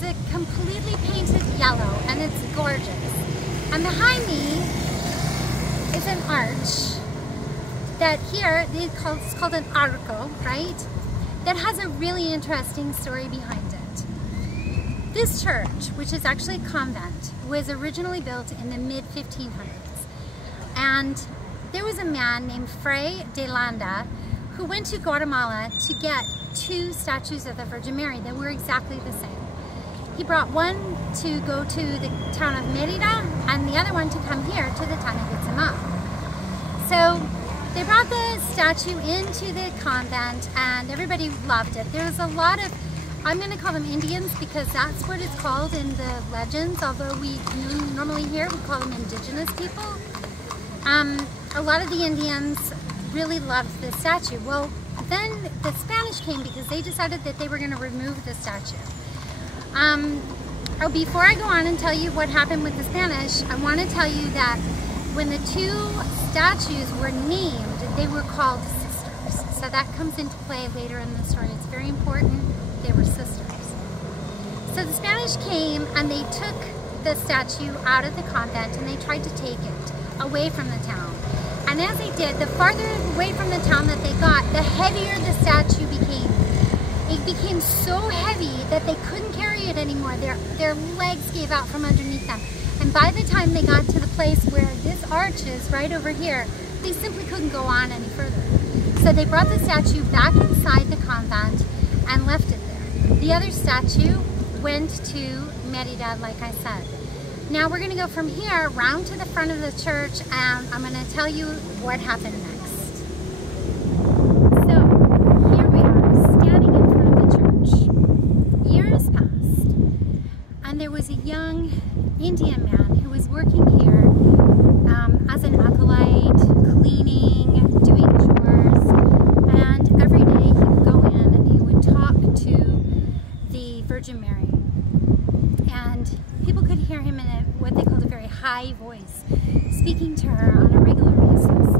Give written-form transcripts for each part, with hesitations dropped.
is a completely painted yellow, and it's gorgeous. And behind me is an arch that here, it's called an arco, right? That has a really interesting story behind it. This church, which is actually a convent, was originally built in the mid-1500s. And there was a man named Fray de Landa who went to Guatemala to get 2 statues of the Virgin Mary that were exactly the same. He brought one to go to the town of Mérida and the other one to come here to the town of Itzamal. So they brought the statue into the convent and everybody loved it. There was a lot of, I'm going to call them Indians because that's what it's called in the legends, although we normally here we call them indigenous people. A lot of the Indians really loved this statue. Well, then the Spanish came because they decided that they were going to remove the statue. Before I go on and tell you what happened with the Spanish, I want to tell you that when the 2 statues were named, they were called sisters. So that comes into play later in the story. It's very important. They were sisters. So the Spanish came and they took the statue out of the convent and they tried to take it away from the town. And as they did, the farther away from the town that they got, the heavier the statue became. It became so heavy that they couldn't carry it anymore. Their legs gave out from underneath them. And by the time they got to the place where this arch is, right over here, they simply couldn't go on any further. So they brought the statue back inside the convent and left it there. The other statue went to Mérida, like I said. Now we're going to go from here around to the front of the church and I'm going to tell you what happened next. So here we are standing in front of the church. Years passed and there was a young Indian man who was working here as an acolyte, cleaning, doing chores, and every day he would go in and he would talk to the Virgin Mary. And people could hear him in what they called a very high voice, speaking to her on a regular basis.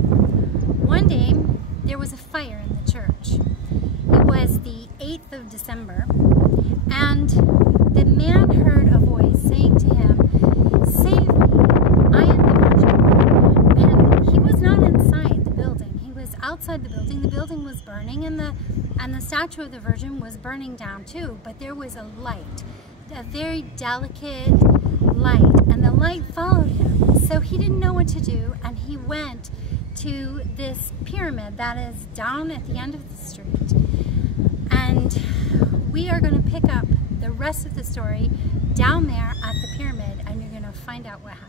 One day, there was a fire in the church. It was the 8th of December, and the man heard a voice saying to him, "Save me, I am the Virgin." And he was not inside the building. He was outside the building. The building was burning, and the statue of the Virgin was burning down too, but there was a light. A very delicate light, and the light followed him. So he didn't know what to do, and he went to this pyramid that is down at the end of the street. And we are going to pick up the rest of the story down there at the pyramid, and you're going to find out what happened.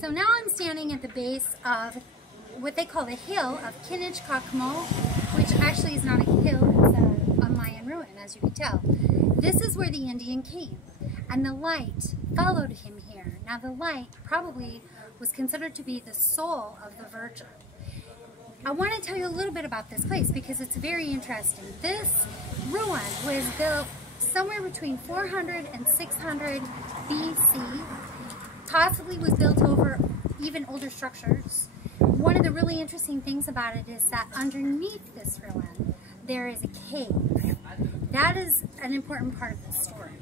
So now I'm standing at the base of what they call the hill of Kinich-Kakmo, which actually is not a hill, it's a Mayan ruin, as you can tell. This is where the Indian came, and the light followed him here. Now the light probably was considered to be the soul of the Virgin. I want to tell you a little bit about this place because it's very interesting. This ruin was built somewhere between 400 and 600 BC, possibly was built over even older structures. One of the really interesting things about it is that underneath this ruin, there is a cave. That is an important part of the story.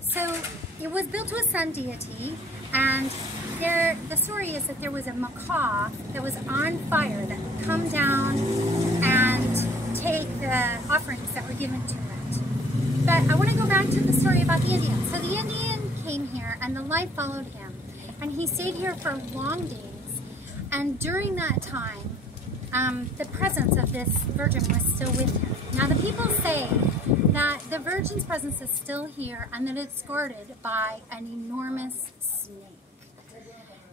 So it was built to a sun deity, and the story is that there was a macaw that was on fire that would come down and take the offerings that were given to it. But I want to go back to the story about the Indian. So the Indian came here, and the light followed him, and he stayed here for long days. And during that time, the presence of this Virgin was still with him. Now the people say that the Virgin's presence is still here and that it's guarded by an enormous snake.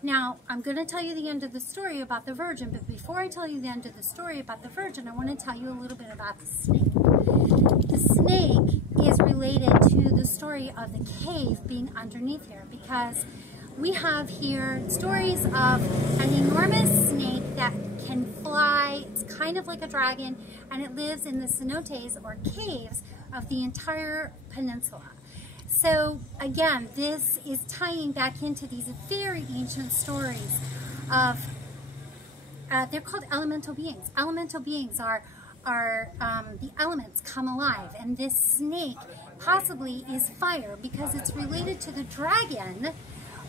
Now, I'm going to tell you the end of the story about the Virgin, but before I tell you the end of the story about the Virgin, I want to tell you a little bit about the snake. The snake is related to the story of the cave being underneath here, because we have here stories of an enormous snake that can fly. It's kind of like a dragon, and it lives in the cenotes, or caves, of the entire peninsula. So again, this is tying back into these very ancient stories of, they're called elemental beings. Elemental beings are the elements come alive, and this snake possibly is fire because it's related to the dragon,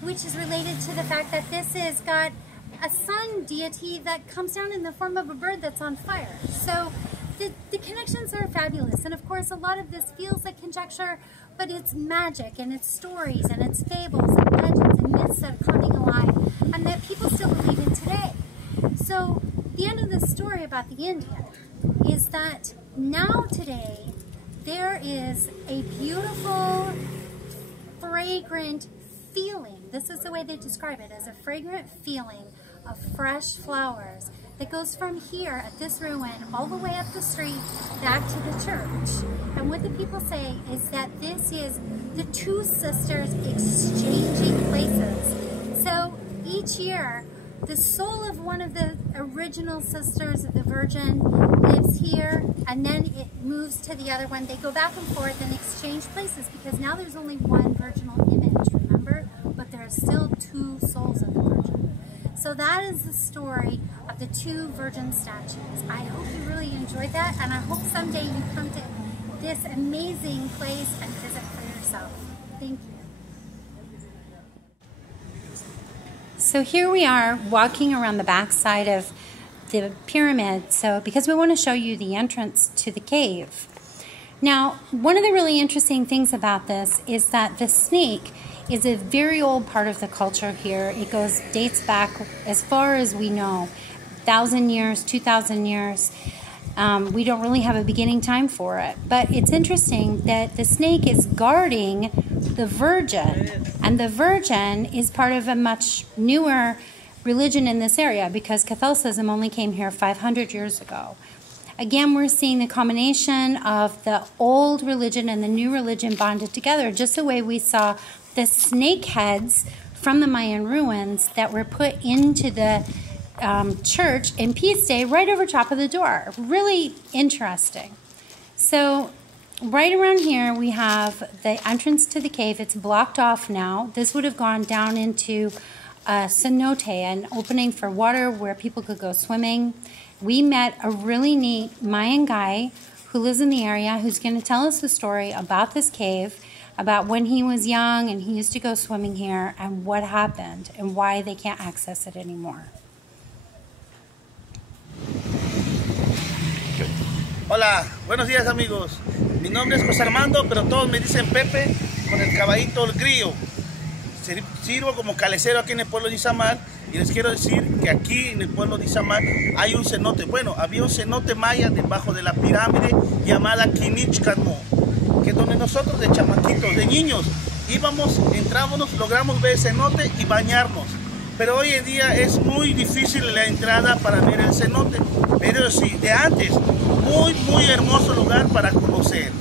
which is related to the fact that this has got a sun deity that comes down in the form of a bird that's on fire. So the connections are fabulous, and of course a lot of this feels like conjecture, but it's magic and it's stories and it's fables and legends and myths that are coming alive and that people still believe in today. So the end of the story about the Indian is that now today there is a beautiful, fragrant feeling. This is the way they describe it, as a fragrant feeling of fresh flowers that goes from here at this ruin all the way up the street back to the church. And what the people say is that this is the two sisters exchanging places. So each year, the soul of one of the original sisters of the Virgin lives here, and then it moves to the other one. They go back and forth and exchange places because now there's only one virginal image, remember? But there are still two souls of the Virgin. So that is the story of the two virgin statues. I hope you really enjoyed that, and I hope someday you come to this amazing place and visit for yourself. Thank you. So here we are walking around the back side of the pyramid, because we want to show you the entrance to the cave. Now, one of the really interesting things about this is that the snake is a very old part of the culture here. It dates back as far as we know, 1,000 years, 2,000 years. We don't really have a beginning time for it, but it's interesting that the snake is guarding the Virgin, and the Virgin is part of a much newer religion in this area because Catholicism only came here 500 years ago. Again, we're seeing the combination of the old religion and the new religion bonded together, just the way we saw the snake heads from the Mayan ruins that were put into the church in Peace Day right over top of the door. Really interesting. So right around here we have the entrance to the cave. It's blocked off now. This would have gone down into a cenote, an opening for water where people could go swimming. We met a really neat Mayan guy who lives in the area who's going to tell us the story about this cave, about when he was young and he used to go swimming here and what happened and why they can't access it anymore. Hola, buenos días amigos. Mi nombre es José Armando, pero todos me dicen Pepe con el caballito el grillo. Sirvo como calecero aquí en el pueblo de Itzamal y les quiero decir que aquí en el pueblo de Itzamal hay un cenote. Bueno, había un cenote maya debajo de la pirámide llamada Quinichcatmo, que es donde nosotros de chamaquitos, de niños, íbamos, entrábamos, logramos ver el cenote y bañarnos. Pero hoy en día es muy difícil la entrada para ver el cenote. Pero sí, de antes, muy hermoso lugar para conocer.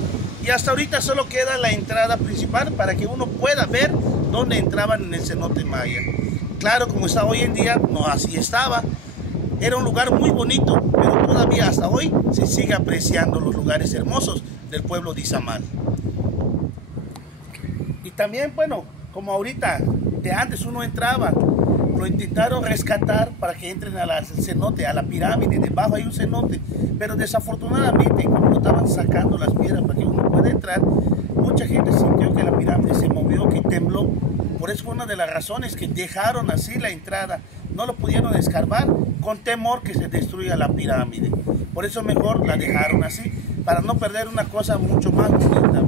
Y hasta ahorita solo queda la entrada principal para que uno pueda ver dónde entraban en el cenote maya. Claro, como está hoy en día, no así estaba. Era un lugar muy bonito, pero todavía hasta hoy se sigue apreciando los lugares hermosos del pueblo de Itzamal. Y también, bueno, como ahorita, de antes uno entraba, lo intentaron rescatar para que entren al cenote, a la pirámide, debajo hay un cenote, pero desafortunadamente cuando lo estaban sacando las piedras para que uno pueda entrar, mucha gente sintió que la pirámide se movió, que tembló. Por eso fue una de las razones que dejaron así la entrada, no lo pudieron escarbar con temor que se destruya la pirámide. Por eso mejor la dejaron así, para no perder una cosa mucho más bonita.